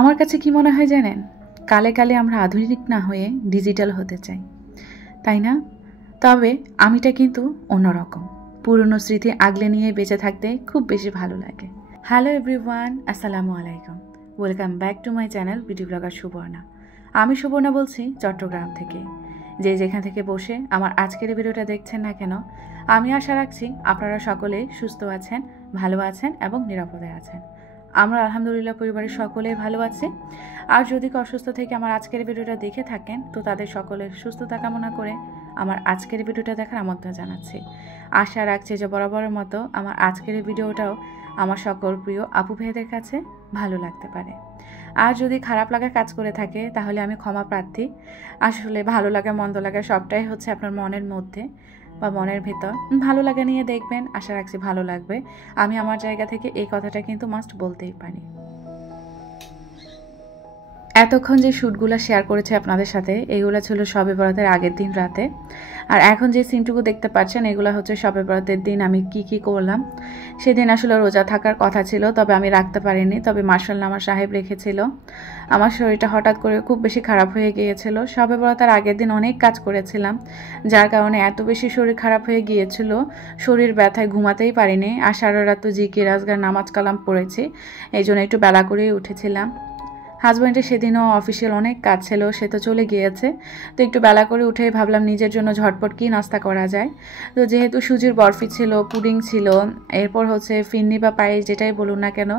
আমার কাছে কি মনে হয় জানেন, কালে কালে আমরা আধুনিক না হয়ে ডিজিটাল হতে চাই, তাই না? তবে আমিটা কিন্তু অন্যরকম। পুরনো স্মৃতি আগলে নিয়ে বেঁচে থাকতে খুব বেশি ভালো লাগে। হ্যালো এভরিওয়ান, আসসালামু আলাইকুম। Welcome back to my channel beauty blogger Subarna. আমি সুবর্ণা বলছি চট্টগ্রাম থেকে। যেখান থেকে বসে আমার আজকের ভিডিওটা দেখছেন না কেন, আমি আশা রাখছি আপনারা সকলে সুস্থ আছেন, ভালো আছেন এবং নিরাপদে আছেন। আমরা আলহামদুলিল্লাহ পরিবারের সকলেই ভালো আছি। আর যদি অসুস্থ থেকে আমার আজকের ভিডিওটা দেখে থাকেন, তো তাদের সকলের সুস্থতা কামনা করে আমার আজকের ভিডিওটা দেখার আমন্ত্রণ জানাচ্ছি। আশা রাখছি যে বরাবরের মতো আমার আজকের ভিডিওটাও আমার সকল প্রিয় আপু ভাইদের কাছে ভালো লাগতে পারে। আর যদি খারাপ লাগা কাজ করে থাকে তাহলে আমি ক্ষমা প্রার্থী। আসলে ভালো লাগা মন্দ লাগা সবটাই হচ্ছে আপনার মনের মধ্যে বা মনের ভিতর। ভালো লাগা নিয়ে দেখবেন, আশা রাখছি ভালো লাগবে। আমি আমার জায়গা থেকে এই কথাটা কিন্তু মাস্ট বলতেই পারি। এতক্ষণ যে শ্যুটগুলো শেয়ার করেছে আপনাদের সাথে, এগুলো ছিল শবে বরাতের আগের দিন রাতে। আর এখন যে সিনটুকু দেখতে পাচ্ছেন, এগুলো হচ্ছে শবে বরাতের দিন আমি কি করলাম। সেদিন আসলে রোজা থাকার কথা ছিল, তবে আমি রাখতে পারিনি। তবে মাশাআল্লাহ আমার সাহেব রেখেছিল। আমার শরীরটা হঠাৎ করে খুব বেশি খারাপ হয়ে গিয়েছিল। শবে বরাতের আগের দিন অনেক কাজ করেছিলাম, যার কারণে এত বেশি শরীর খারাপ হয়ে গিয়েছিল, শরীর ব্যথায় ঘুমাতেই পারিনি। আর সারা রাত তো জিকির আজগার নামাজ কালাম পড়েছি, এই জন্য একটু বেলা করেই উঠেছিলাম। হাজব্যান্ডের সেদিনও অফিসিয়াল অনেক কাজ ছিল, সে তো চলে গিয়েছে। তো একটু বেলা করে উঠে ভাবলাম নিজের জন্য ঝটপট কি নাস্তা করা যায়। তো যেহেতু সুজির বরফি ছিল, পুডিং ছিল, এরপর হচ্ছে ফিন্নি বা পায়েস যেটাই বলুন না কেন,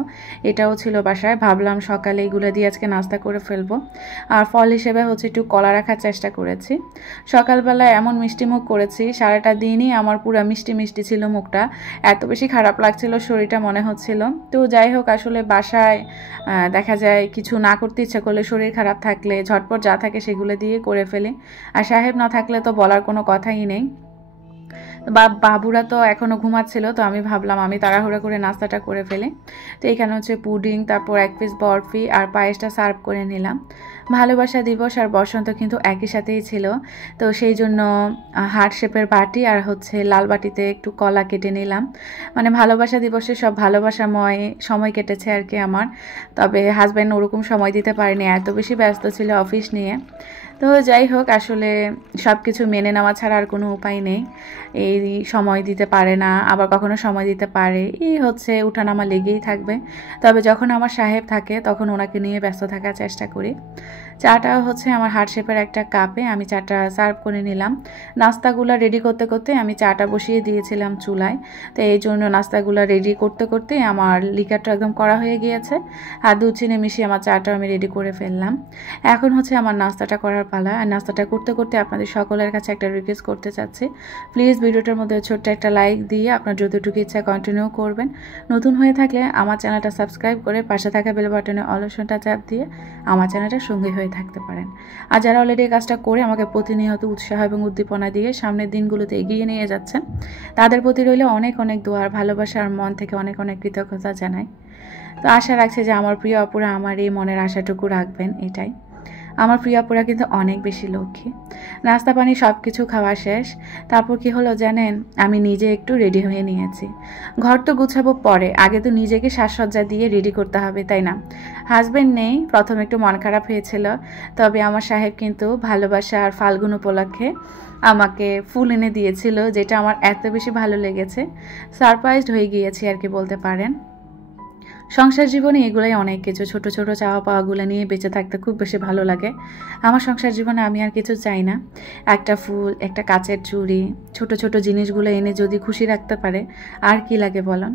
এটাও ছিল বাসায়। ভাবলাম সকালে এগুলো দিয়ে আজকে নাস্তা করে ফেলবো। আর ফল হিসেবে হচ্ছে একটু কলা রাখার চেষ্টা করেছি। সকালবেলা এমন মিষ্টি মুখ করেছি, সারাটা দিনই আমার পুরো মিষ্টি মিষ্টি ছিল মুখটা। এত বেশি খারাপ লাগছিল, শরীরটা মনে হচ্ছিল। তো যাই হোক, আসলে বাসায় দেখা যায় কিছু না করতে ইচ্ছা করলে, শরীর খারাপ থাকলে ঝটপট যা থাকে সেগুলো দিয়ে করে ফেলে। আর সাহেব না থাকলে তো বলার কোনো কথাই নেই। বাবুরা তো এখনও ঘুমাচ্ছিল, তো আমি ভাবলাম আমি তাড়াহুড়ো করে নাস্তাটা করে ফেলে। তো এখানে হচ্ছে পুডিং, তারপর 1 পিস বরফি আর পায়েসটা সার্ভ করে নিলাম। ভালোবাসা দিবস আর বসন্ত কিন্তু একই সাথেই ছিল, তো সেই জন্য হার্ট শেপের বাটি আর হচ্ছে লাল বাটিতে একটু কলা কেটে নিলাম। মানে ভালোবাসা দিবসে সব ভালোবাসাময় সময় কেটেছে আর কি আমার। তবে হাজব্যান্ড ওরকম সময় দিতে পারেনি, এত বেশি ব্যস্ত ছিল অফিস নিয়ে। তো যাই হোক, আসলে সব কিছু মেনে নেওয়া ছাড়া আর কোনো উপায় নেই। এই সময় দিতে পারে না, আবার কখনো সময় দিতে পারে, এই হচ্ছে উঠানামা লেগেই থাকবে। তবে যখন আমার সাহেব থাকে তখন ওনাকে নিয়ে ব্যস্ত থাকার চেষ্টা করি। চাটা হচ্ছে আমার হার্ট শেপের একটা কাপে আমি চাটা সার্ভ করে নিলাম। নাস্তাগুলো রেডি করতে করতে আমি চাটা বসিয়ে দিয়েছিলাম চুলায়। তো এই জন্য নাস্তাগুলো রেডি করতে করতে আমার লিকারটা একদম করা হয়ে গিয়েছে। আর দুধ চিনি মিশিয়ে আমার চাটা আমি রেডি করে ফেললাম। এখন হচ্ছে আমার নাস্তাটা করার পালা। আর নাস্তাটা করতে করতে আপনাদের সকলের কাছে একটা রিকোয়েস্ট করতে চাচ্ছি, প্লিজ ভিডিওটার মধ্যে ছোট্ট একটা লাইক দিয়ে আপনার যতটুকু ইচ্ছা কন্টিনিউ করবেন। নতুন হয়ে থাকলে আমার চ্যানেলটা সাবস্ক্রাইব করে পাশে থাকা বেল বাটনে অল অপশনটা চাপ দিয়ে আমার চ্যানেলটা সঙ্গী হয়ে থাকতে পারেন। আর যারা অলরেডি এই কাজটা করে আমাকে প্রতিনিয়ত উৎসাহ এবং উদ্দীপনা দিয়ে সামনের দিনগুলোতে এগিয়ে নিয়ে যাচ্ছেন, তাদের প্রতি রইলে অনেক অনেক দোয়ার ভালোবাসা আর মন থেকে অনেক অনেক কৃতজ্ঞতা জানাই। তো আশা রাখছি যে আমার প্রিয় আপুরা আমার এই মনের আশাটুকু রাখবেন, এটাই। আমার প্রিয় আপুরা কিন্তু অনেক বেশি লক্ষ্মী। নাস্তা পানি সব কিছু খাওয়া শেষ। তারপর কি হলো জানেন, আমি নিজে একটু রেডি হয়ে নিয়েছি। ঘর তো গুছাবো পরে, আগে তো নিজেকে সাজসজ্জা দিয়ে রেডি করতে হবে, তাই না? হাজব্যান্ড নেই, প্রথম একটু মন খারাপ হয়েছিল। তবে আমার সাহেব কিন্তু ভালোবাসা আর ফাল্গুন উপলক্ষে আমাকে ফুল এনে দিয়েছিল, যেটা আমার এত বেশি ভালো লেগেছে। সারপ্রাইজড হয়ে গিয়েছি আর কি বলতে পারেন। সংসার জীবনে এগুলাই অনেক কিছু, ছোট ছোট চাওয়া পাওয়াগুলো নিয়ে বেঁচে থাকতে খুব বেশি ভালো লাগে। আমার সংসার জীবনে আমি আর কিছু চাই না। একটা ফুল, একটা কাচের চুড়ি, ছোট ছোট জিনিসগুলো এনে যদি খুশি রাখতে পারে, আর কি লাগে বলুন?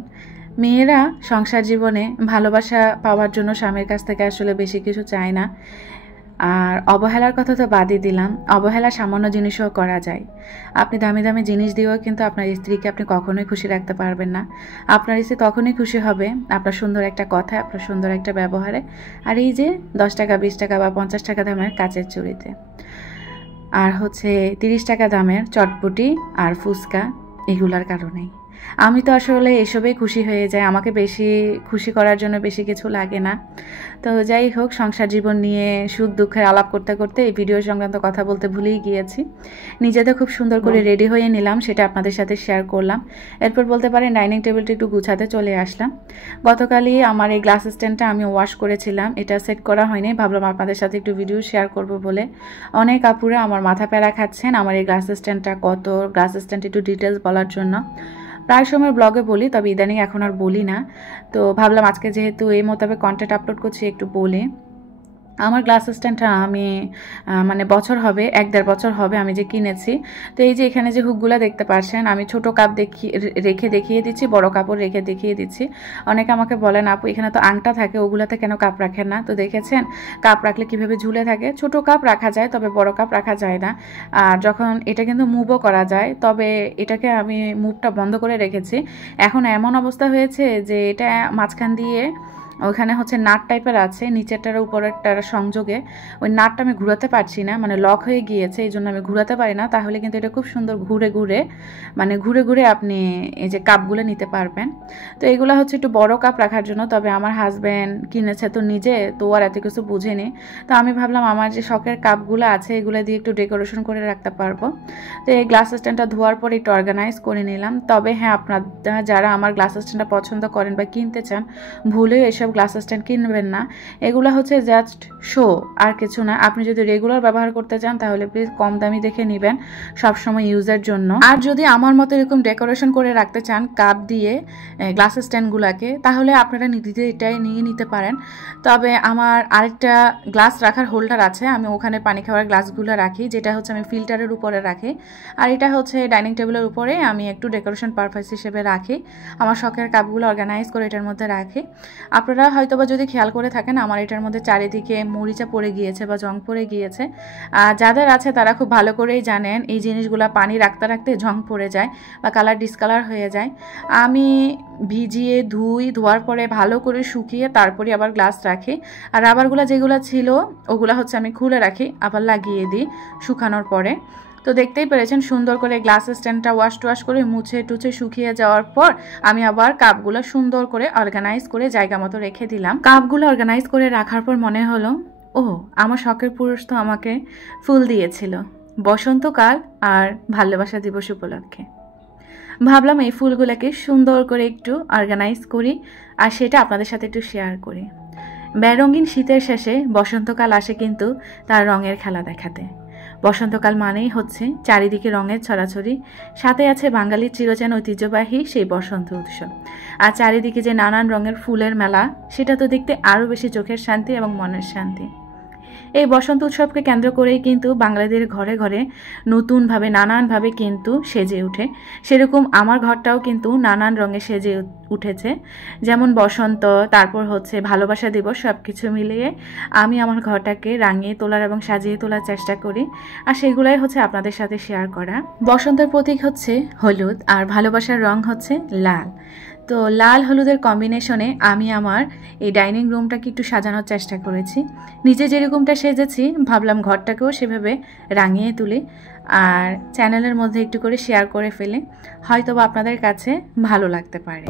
মেয়েরা সংসার জীবনে ভালোবাসা পাওয়ার জন্য স্বামীর কাছ থেকে আসলে বেশি কিছু চায় না। আর অবহেলার কথা তো বাদই দিলাম, অবহেলা সামান্য জিনিসও করা যায়। আপনি দামি দামি জিনিস দিয়েও কিন্তু আপনার স্ত্রীকে আপনি কখনোই খুশি রাখতে পারবেন না। আপনার স্ত্রী তখনই খুশি হবে আপনার সুন্দর একটা কথা, আপনার সুন্দর একটা ব্যবহারে, আর এই যে 10 টাকা 20 টাকা বা 50 টাকা দামের কাচের চুড়িতে, আর হচ্ছে 30 টাকা দামের চটপটি আর ফুচকা, এগুলার কারণেই। আমি তো আসলে এসবেই খুশি হয়ে যাই, আমাকে বেশি খুশি করার জন্য বেশি কিছু লাগে না। তো যাই হোক, সংসার জীবন নিয়ে সুখ দুঃখের আলাপ করতে করতে এই ভিডিও সংক্রান্ত কথা বলতে ভুলেই গিয়েছি। নিজেদের খুব সুন্দর করে রেডি হয়ে নিলাম, সেটা আপনাদের সাথে শেয়ার করলাম। এরপর বলতে পারেন ডাইনিং টেবিলটা একটু গুছাতে চলে আসলাম। গতকালই আমার এই গ্লাস স্ট্যান্ডটা আমি ওয়াশ করেছিলাম, এটা সেট করা হয়নি, ভাবলাম আপনাদের সাথে একটু ভিডিও শেয়ার করব বলে। অনেক আপুরা আমার মাথা প্যারা খাচ্ছেন আমার এই গ্লাস স্ট্যান্ডটা কত, গ্লাস স্ট্যান্ড একটু ডিটেলস বলার জন্য। প্রায় সময় ব্লগে বলি, তবে ইদানিং এখন আর বলি না। তো ভাবলাম আজকে যেহেতু এই মোতাবেক কন্টেন্ট আপলোড করছি একটু বলি। আমার গ্লাস স্ট্যান্ডটা আমি মানে বছর হবে, 1-1.5 বছর হবে আমি যে কিনেছি। তো এই যে এখানে যে হুকগুলো দেখতে পাচ্ছেন, আমি ছোট কাপ রেখে দেখিয়ে দিচ্ছি, বড় কাপড় রেখে দেখিয়ে দিচ্ছি। অনেকে আমাকে বলেন আপু এখানে তো আংটা থাকে, ওগুলাতে কেন কাপ রাখেন না? তো দেখেছেন কাপ রাখলে কিভাবে ঝুলে থাকে। ছোট কাপ রাখা যায়, তবে বড় কাপ রাখা যায় না। আর যখন এটা কিন্তু মুভও করা যায়, তবে এটাকে আমি মুভটা বন্ধ করে রেখেছি। এখন এমন অবস্থা হয়েছে যে এটা মাঝখান দিয়ে ওইখানে হচ্ছে নাট টাইপের আছে, নিচেরটার উপরেরটার সংযোগে ওই নাটটা আমি ঘুরাতে পারছি না, মানে লক হয়ে গিয়েছে, এই জন্য আমি ঘুরাতে পারি না। তাহলে কিন্তু এটা খুব সুন্দর ঘুরে ঘুরে আপনি এই যে কাপগুলো নিতে পারবেন। তো এগুলো হচ্ছে একটু বড় কাপ রাখার জন্য, তবে আমার হাজব্যান্ড কিনেছে তো নিজে, তো আর এত কিছু বুঝেনি। তো আমি ভাবলাম আমার যে শখের কাপগুলো আছে এগুলো দিয়ে একটু ডেকোরেশন করে রাখতে পারবো। তো এই গ্লাস স্ট্যান্ডটা ধোয়ার পর একটু অর্গানাইজ করে নিলাম। তবে হ্যাঁ, আপনারা যারা আমার গ্লাস স্ট্যান্ডটা পছন্দ করেন বা কিনতে চান, ভুলেও এসব গ্লাস স্ট্যান্ড কিনবেন না। এগুলো হচ্ছে জাস্ট শো, আর কিছু না। আপনি যদি রেগুলার ব্যবহার করতে চান তাহলে প্লিজ কম দামি দেখে নেবেন, সবসময় ইউজের জন্য। আর যদি আমার মতো এরকম ডেকোরেশন করে রাখতে চান কাপ দিয়ে গ্লাস স্ট্যান্ডগুলোকে, তাহলে আপনারা এটাই নিয়ে নিতে পারেন। তবে আমার আরেকটা গ্লাস রাখার হোল্ডার আছে, আমি ওখানে পানি খাওয়ার গ্লাসগুলো রাখি, যেটা হচ্ছে আমি ফিল্টারের উপরে রাখি। আর এটা হচ্ছে ডাইনিং টেবিলের উপরে আমি একটু ডেকোরেশন পারপাস হিসেবে রাখি। আমার শখের কাপগুলো অর্গানাইজ করে এটার মধ্যে রাখি। আপনারা হয়তোবা যদি খেয়াল করে থাকেন আমার এটার মধ্যে চারিদিকে মরিচা পড়ে গিয়েছে বা জং পড়ে গিয়েছে। যাদের আছে তারা খুব ভালো করেই জানেন এই জিনিসগুলো পানি রাখতে রাখতে জং পড়ে যায় বা কালার ডিসকালার হয়ে যায়। আমি ভিজিয়ে ধোয়ার পরে ভালো করে শুকিয়ে তারপরে আবার গ্লাস রাখি। আর রাবারগুলো যেগুলো ছিল ওগুলো হচ্ছে আমি খুলে রাখি, আবার লাগিয়ে দিই শুকানোর পরে। তো দেখতেই পেরেছেন সুন্দর করে গ্লাস স্ট্যান্ডটা ওয়াশ করে মুছে টুছে শুকিয়ে যাওয়ার পর আমি আবার কাপগুলো সুন্দর করে অর্গানাইজ করে জায়গা মতো রেখে দিলাম। কাপগুলো অর্গানাইজ করে রাখার পর মনে হলো, ও আমার শখের পুরুষ তো আমাকে ফুল দিয়েছিল বসন্তকাল আর ভালোবাসা দিবস উপলক্ষে। ভাবলাম এই ফুলগুলোকে সুন্দর করে একটু অর্গানাইজ করি আর সেটা আপনাদের সাথে একটু শেয়ার করি। বেরঙিন শীতের শেষে বসন্তকাল আসে কিন্তু তার রঙের খেলা দেখাতে। বসন্তকাল মানেই হচ্ছে চারিদিকে রঙের ছড়াছড়ি, সাথে আছে বাঙালির চিরচেন ঐতিহ্যবাহী সেই বসন্ত উৎসব। আর চারিদিকে যে নানান রঙের ফুলের মেলা, সেটা তো দেখতে আরও বেশি চোখের শান্তি এবং মনের শান্তি। এই বসন্ত উৎসবকে কেন্দ্র করেই কিন্তু বাঙালিদের ঘরে ঘরে নতুনভাবে নানানভাবে কিন্তু সেজে ওঠে। সেরকম আমার ঘরটাও কিন্তু নানান রঙে সেজে উঠেছে, যেমন বসন্ত, তারপর হচ্ছে ভালোবাসা দিবস, সব কিছু মিলিয়ে আমি আমার ঘরটাকে রাঙিয়ে তোলার এবং সাজিয়ে তোলার চেষ্টা করি। আর সেগুলাই হচ্ছে আপনাদের সাথে শেয়ার করা। বসন্তের প্রতীক হচ্ছে হলুদ আর ভালোবাসার রং হচ্ছে লাল। তো লাল হলুদের কম্বিনেশনে আমি আমার এই ডাইনিং রুমটাকে একটু সাজানোর চেষ্টা করেছি। নিজে যেরকমটা সেজেছি ভাবলাম ঘরটাকেও সেভাবে রাঙিয়ে তুলি আর চ্যানেলের মধ্যে একটু করে শেয়ার করে ফেলে, হয়তো বা আপনাদের কাছে ভালো লাগতে পারে।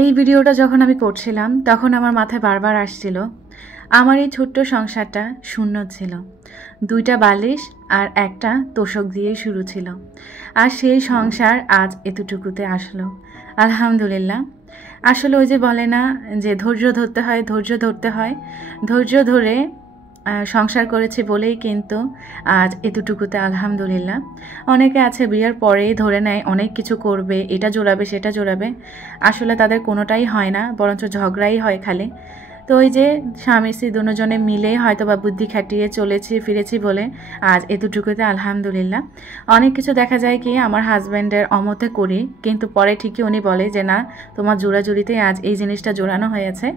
এই ভিডিওটা যখন আমি করছিলাম তখন আমার মাথায় বারবার আসছিল আমার এই ছোট্ট সংসারটা শূন্য ছিল, 2টা বালিশ আর একটা তোষক দিয়ে শুরু ছিল, আর সেই সংসার আজ এতটুকুতে আসলো। আলহামদুলিল্লাহ। আসলে ওই যে বলে না যে ধৈর্য ধরতে হয়, ধৈর্য ধরে সংসার করেছি বলেই কিন্তু আজ এতটুকুতে আলহামদুলিল্লাহ। অনেকে আছে বিয়ের পরেই ধরে নেয় অনেক কিছু করবে, এটা জোড়াবে সেটা জোড়াবে, আসলে তাদের কোনোটাই হয় না, বরঞ্চ ঝগড়াই হয় খালি। তো ওই যে স্বামী স্ত্রী দুজনে মিলে হয়তো বা বুদ্ধি খাটিয়ে চলেছি ফিরেছি বলে আজ এতটুকুতে আলহামদুলিল্লাহ। অনেক কিছু দেখা যায় কি আমার হাজব্যান্ডের অমতে করি, কিন্তু পরে ঠিকই উনি বলে যে না, তোমার জোড়াজুড়িতেই আজ এই জিনিসটা জোড়ানো হয়েছে।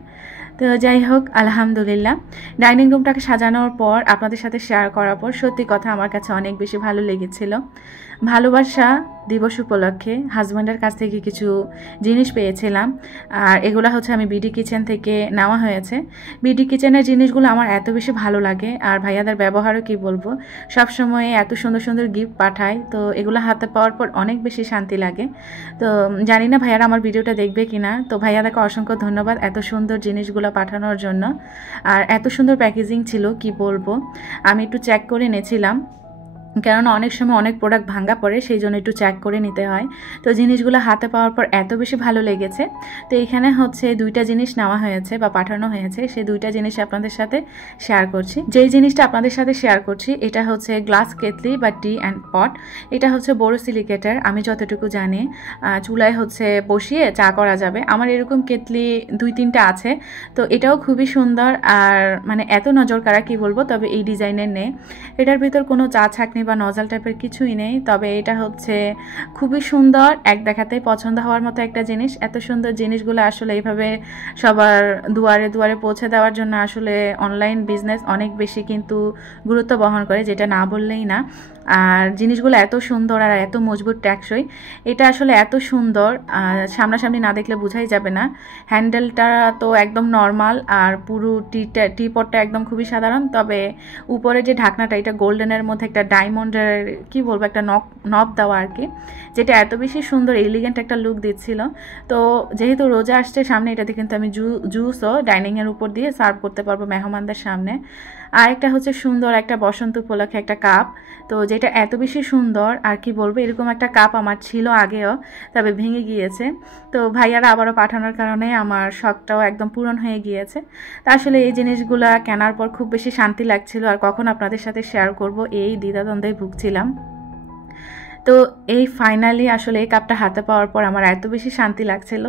তো যাই হোক আলহামদুলিল্লাহ, ডাইনিং রুমটাকে সাজানোর পর আপনাদের সাথে শেয়ার করার পর সত্যি কথা আমার কাছে অনেক বেশি ভালো লেগেছিল। ভালোবাসা দিবস উপলক্ষে হাজব্যান্ডের কাছ থেকে কিছু জিনিস পেয়েছিলাম, আর এগুলো হচ্ছে আমি বিডি কিচেন থেকে নেওয়া হয়েছে। বিডি কিচেনের জিনিসগুলো আমার এত বেশি ভালো লাগে, আর ভাইয়াদের ব্যবহারও কি বলবো, সবসময় এত সুন্দর সুন্দর গিফট পাঠায়, তো এগুলো হাতে পাওয়ার পর অনেক বেশি শান্তি লাগে। তো জানি না ভাইয়ারা আমার ভিডিওটা দেখবে কিনা, তো ভাইয়াদেরকে অসংখ্য ধন্যবাদ এত সুন্দর জিনিসগুলো পাঠানোর জন্য। আর এত সুন্দর প্যাকেজিং ছিল কি বলবো, আমি একটু চেক করে নিয়েছিলাম, কেননা অনেক সময় অনেক প্রোডাক্ট ভাঙা পড়ে, সেই জন্য একটু চেক করে নিতে হয়। তো জিনিসগুলো হাতে পাওয়ার পর এত বেশি ভালো লেগেছে। তো এখানে হচ্ছে দুইটা জিনিস নেওয়া হয়েছে বা পাঠানো হয়েছে, সেই দুইটা জিনিস আপনাদের সাথে শেয়ার করছি। যেই জিনিসটা আপনাদের সাথে শেয়ার করছি এটা হচ্ছে গ্লাস কেটলি বা টি অ্যান্ড পট। এটা হচ্ছে বোরোসিলিকেটের, আমি যতটুকু জানি চুলায় হচ্ছে বসিয়ে চা করা যাবে। আমার এরকম কেটলি 2-3টা আছে, তো এটাও খুবই সুন্দর, আর মানে এত নজর কাড়া কি বলবো, তবে এই ডিজাইনের নেই। এটার ভিতর কোনো চা ছাঁকনি বা নজল টাইপের কিছুই নেই, তবে এটা হচ্ছে খুবই সুন্দর, এক দেখাতেই পছন্দ হওয়ার মতো একটা জিনিস। এত সুন্দর জিনিসগুলো আসলে এইভাবে সবার দুয়ারে দুয়ারে পৌঁছে দেওয়ার জন্য আসলে অনলাইন বিজনেস অনেক বেশি কিন্তু গুরুত্ব বহন করে, যেটা না বললেই না। আর জিনিসগুলো এত সুন্দর আর এত মজবুত টেকসই, এটা আসলে এত সুন্দর সামনাসামনি না দেখলে বোঝাই যাবে না। হ্যান্ডেলটা তো একদম নর্মাল, আর পুরো টি পটটা একদম খুবই সাধারণ, তবে উপরে যে ঢাকনাটা এটা গোল্ডেনের মধ্যে একটা ডায়মন্ডের কি বলবো একটা নব দেওয়া আর কি, যেটা এত বেশি সুন্দর এলিগেন্ট একটা লুক দিচ্ছিল। তো যেহেতু রোজা আসছে সামনে, এটাতে কিন্তু আমি জুসও ডাইনিংয়ের উপর দিয়ে সার্ভ করতে পারবো মেহমানদের সামনে। আর একটা হচ্ছে সুন্দর একটা বসন্ত উপলক্ষে একটা কাপ, তো যেটা এত বেশি সুন্দর আর কি বলবো, এরকম একটা কাপ আমার ছিল আগেও, তবে ভেঙে গিয়েছে। তো ভাইয়ারা আবারও পাঠানোর কারণে আমার শখটাও একদম পূরণ হয়ে গিয়েছে। তা আসলে এই জিনিসগুলা কেনার পর খুব বেশি শান্তি লাগছিল, আর কখন আপনাদের সাথে শেয়ার করব এই দ্বিধাদ্বন্দ্বে ভুগছিলাম। তো এই ফাইনালি আসলে এই কাপটা হাতে পাওয়ার পর আমার এত বেশি শান্তি লাগছিল।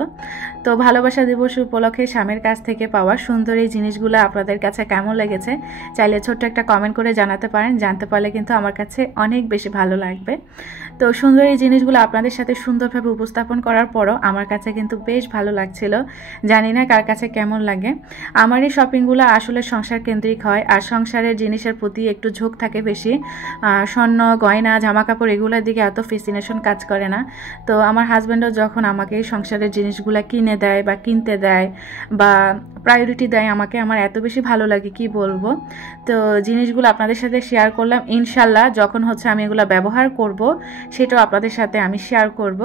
তো ভালোবাসা দিবস উপলক্ষে স্বামীর কাছ থেকে পাওয়া সুন্দর এই জিনিসগুলো আপনাদের কাছে কেমন লেগেছে চাইলে ছোট্ট একটা কমেন্ট করে জানাতে পারেন, জানতে পারলে কিন্তু আমার কাছে অনেক বেশি ভালো লাগবে। তো সুন্দর এই জিনিসগুলো আপনাদের সাথে সুন্দরভাবে উপস্থাপন করার পরও আমার কাছে কিন্তু বেশ ভালো লাগছিল, জানি না কার কাছে কেমন লাগে। আমার এই শপিংগুলো আসলে সংসার কেন্দ্রিক হয়, আর সংসারের জিনিসের প্রতি একটু ঝোঁক থাকে বেশি। স্বর্ণ গয়না জামা কাপড় এগুলোর দিকে এত ফ্যাসিনেশন কাজ করে না। তো আমার হাজব্যান্ডও যখন আমাকে সংসারের জিনিসগুলো কিনে দেয় বা কিনতে দেয় বা প্রায়োরিটি দেয় আমাকে, আমার এত বেশি ভালো লাগে কি বলবো। তো জিনিসগুলো আপনাদের সাথে শেয়ার করলাম, ইনশাল্লাহ যখন হচ্ছে আমি এগুলো ব্যবহার করব সেটাও আপনাদের সাথে আমি শেয়ার করব।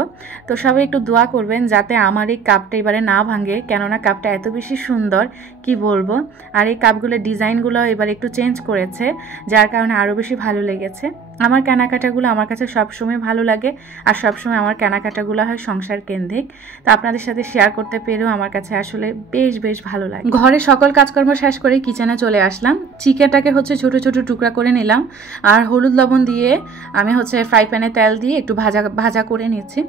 তো সবাই একটু দোয়া করবেন যাতে আমার এই কাপটা এবারে না ভাঙে, কেননা কাপটা এত বেশি সুন্দর কি বলবো। আর এই কাপগুলোর ডিজাইনগুলো এবার একটু চেঞ্জ করেছে, যার কারণে আরও বেশি ভালো লেগেছে। আমার কেনাকাটাগুলো আমার কাছে সবসময় ভালো লাগে, আর সবসময় আমার কেনাকাটাগুলো হয় সংসার কেন্দ্রিক। তো আপনাদের সাথে শেয়ার করতে পেরেও আমার কাছে আসলে বেশ বেশ ভালো লাগে। ঘরে সকল কাজকর্ম শেষ করে কিচেনে চলে আসলাম। চিকেনটাকে হচ্ছে ছোট ছোট টুকরা করে নিলাম, আর হলুদ লবণ দিয়ে আমি হচ্ছে ফ্রাই প্যানে তেল দিয়ে একটু ভাজা করে নিচ্ছি।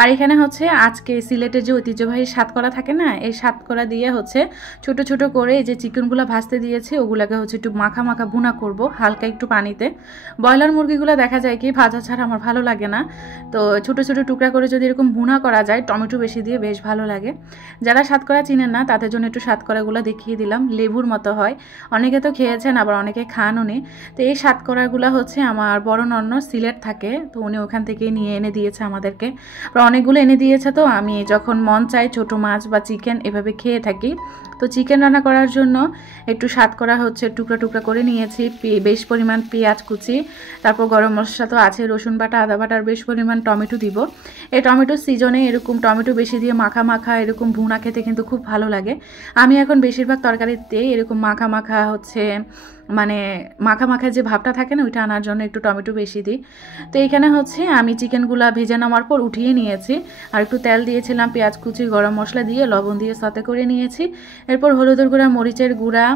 আর এখানে হচ্ছে আজকে সিলেটের যে ঐতিহ্যবাহী সাতকরা থাকে না, এই সাতকরা দিয়ে হচ্ছে ছোট ছোট করে এই যে চিকেনগুলো ভাজতে দিয়েছি ওগুলোকে হচ্ছে একটু মাখা মাখা ভুনা করব হালকা একটু পানিতে। ব্রয়লার মুরগিগুলো দেখা যায় কি ভাজা ছাড়া আমার ভালো লাগে না, তো ছোট ছোট টুকরা করে যদি এরকম ভুনা করা যায় টমেটো বেশি দিয়ে বেশ ভালো লাগে। যারা সাতকরা চিনেন না তাদের জন্য একটু সাতকরাগুলো দেখিয়ে দিলাম, লেবুর মতো হয়, অনেকে তো খেয়েছেন আবার অনেকে খানও নি। তো এই সাতকরাগুলো হচ্ছে আমার বড় নন্ন সিলেট থাকে, তো উনি ওখান থেকেই নিয়ে এনে দিয়েছে আমাদেরকে, অনেকগুলো এনে দিয়েছে। তো আমি যখন মন চাই ছোট মাছ বা চিকেন এভাবে খেয়ে থাকি। তো চিকেন রান্না করার জন্য একটু সাতকরা হচ্ছে টুকরা টুকরা করে নিয়েছি, বেশ পরিমাণ পেঁয়াজ কুচি, তারপর গরম মশলা তো আছে, রসুন বাটা আদা বাটার বেশ পরিমাণ টমেটো দিব। এই টমেটো সিজনে এরকম টমেটো বেশি দিয়ে মাখা মাখা এরকম ভুনা খেতে কিন্তু খুব ভালো লাগে। আমি এখন বেশিরভাগ তরকারিতে এরকম মাখা মাখা হচ্ছে মানে মাখা মাখা যে ভাবটা থাকে না ওইটা আনার জন্য একটু টমেটো বেশি দিই। তো এইখানে হচ্ছে আমি চিকেনগুলো ভেজে নেওয়ার পর উঠিয়ে নিয়েছি, আর একটু তেল দিয়েছিলাম, পেঁয়াজ কুচি গরম মশলা দিয়ে লবণ দিয়ে সতে করে নিয়েছি। এরপর হলুদের গুঁড়া মরিচের গুঁড়া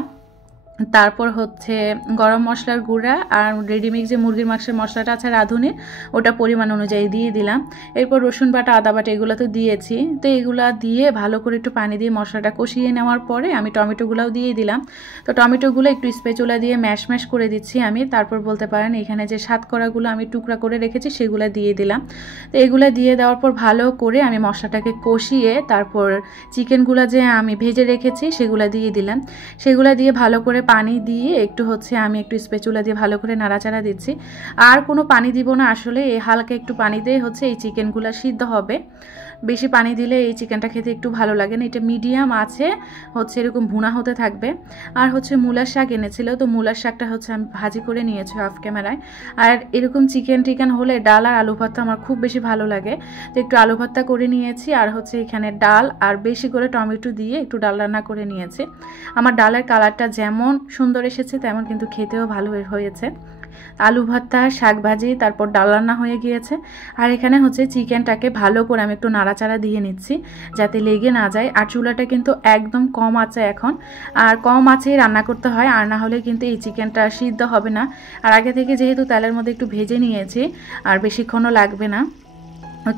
তারপর হচ্ছে গরম মশলার গুঁড়া আর রেডিমিক্স যে মুরগির মাংসের মশলাটা আছে রাঁধুনি, ওটা পরিমাণ অনুযায়ী দিয়ে দিলাম। এরপর রসুন বাটা, আদা বাটা এগুলো তো দিয়েছি। তো এগুলা দিয়ে ভালো করে একটু পানি দিয়ে মশলাটা কষিয়ে নেওয়ার পরে আমি টমেটোগুলোও দিয়ে দিলাম। তো টমেটোগুলো একটু স্প্যাচুলা দিয়ে ম্যাশ ম্যাশ করে দিচ্ছি আমি। তারপর বলতে পারেন এখানে যে সাতকড়াগুলো আমি টুকরা করে রেখেছি সেগুলো দিয়ে দিলাম। তো এগুলো দিয়ে দেওয়ার পর ভালো করে আমি মশলাটাকে কষিয়ে তারপর চিকেনগুলো যে আমি ভেজে রেখেছি সেগুলো দিয়ে দিলাম। সেগুলো দিয়ে ভালো করে পানি দিয়ে একটু হচ্ছে আমি একটু স্প্যাচুলা দিয়ে ভালো করে নাড়াচাড়া দিচ্ছি। আর কোনো পানি দিব না আসলে, এই হালকা একটু পানি দিয়ে হচ্ছে এই চিকেনগুলো সিদ্ধ হবে। বেশি পানি দিলে এই চিকেনটা খেতে একটু ভালো লাগে না। এটা মিডিয়াম আছে হচ্ছে এরকম ভুনা হতে থাকবে। আর হচ্ছে মূলার শাক এনেছিল, তো মূলার শাকটা হচ্ছে আমি ভাজি করে নিয়েছি অফ ক্যামেরায়। আর এরকম চিকেন টিকেন হলে ডাল আর আলু ভর্তা আমার খুব বেশি ভালো লাগে। তো একটু আলু ভর্তা করে নিয়েছি আর হচ্ছে এখানে ডাল আর বেশি করে টমেটো দিয়ে একটু ডাল রান্না করে নিয়েছি। আমার ডালের কালারটা যেমন সুন্দর এসেছে তেমন কিন্তু খেতেও ভালো হয়েছে। আলু ভর্তা, শাক ভাজি, তারপর ডাল রান্না হয়ে গিয়েছে। আর এখানে হচ্ছে চিকেনটাকে ভালো করে আমি একটু নাড়াচাড়া দিয়ে নিচ্ছি যাতে লেগে না যায়। আর চুলাটা কিন্তু একদম কম আছে এখন, আর কম আঁচেই রান্না করতে হয়, আর না হলে কিন্তু এই চিকেনটা সিদ্ধ হবে না। আর আগে থেকে যেহেতু তেলের মধ্যে একটু ভেজে নিয়েছি আর বেশিক্ষণও লাগবে না।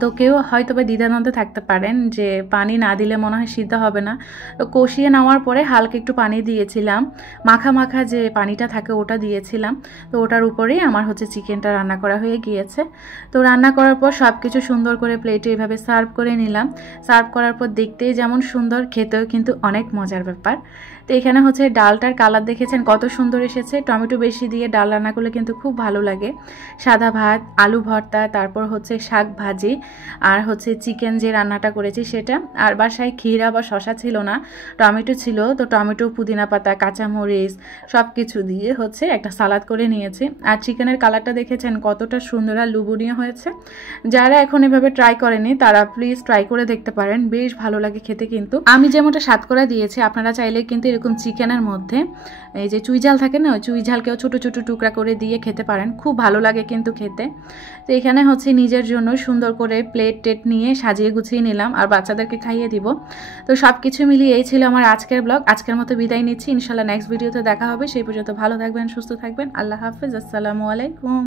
তো কেউ হয়তো বা দ্বিধাদ্বন্দ্বে থাকতে পারেন যে পানি না দিলে মনে হয় সিদ্ধ হবে না। তো কষিয়ে নেওয়ার পরে হালকা একটু পানি দিয়েছিলাম, মাখা মাখা যে পানিটা থাকে ওটা দিয়েছিলাম। তো ওটার উপরেই আমার হচ্ছে চিকেনটা রান্না করা হয়ে গিয়েছে। তো রান্না করার পর সব কিছু সুন্দর করে প্লেটে এভাবে সার্ভ করে নিলাম। সার্ভ করার পর দেখতেই যেমন সুন্দর, খেতেও কিন্তু অনেক মজার ব্যাপার। তো এখানে হচ্ছে ডালটার কালার দেখেছেন কত সুন্দর এসেছে। টমেটো বেশি দিয়ে ডাল রান্না করলে কিন্তু খুব ভালো লাগে। সাদা ভাত, আলু ভর্তা, তারপর হচ্ছে শাক ভাজি আর হচ্ছে চিকেন যে রান্নাটা করেছি সেটা। আর বাসায় ক্ষীরা বা শশা ছিল না, টমেটো ছিল। তো টমেটো, পুদিনা পাতা, কাঁচামরিচ সব কিছু দিয়ে হচ্ছে একটা সালাদ করে নিয়েছি। আর চিকেনের কালারটা দেখেছেন কতটা সুন্দর আর লোভনীয় হয়েছে। যারা এখন এভাবে ট্রাই করেনি তারা প্লিজ ট্রাই করে দেখতে পারেন, বেশ ভালো লাগে খেতে। কিন্তু আমি যেমনটা সাতকরা দিয়েছি আপনারা চাইলে কিন্তু এরকম চিকেনের মধ্যে এই যে চুই ঝাল থাকে না, ওই চুই ঝালকেও ছোটো ছোটো টুকরা করে দিয়ে খেতে পারেন, খুব ভালো লাগে কিন্তু খেতে। তো এখানে হচ্ছে নিজের জন্য সুন্দর করে প্লেট টেট নিয়ে সাজিয়ে গুছিয়ে নিলাম আর বাচ্চাদেরকে খাইয়ে দিব। তো সব কিছু মিলিয়ে এই ছিল আমার আজকের ব্লগ। আজকের মতো বিদায় নিচ্ছি, ইনশাল্লাহ নেক্সট ভিডিওতে দেখা হবে। সেই পর্যন্ত ভালো থাকবেন, সুস্থ থাকবেন। আল্লাহ হাফেজ, আসসালামু আলাইকুম।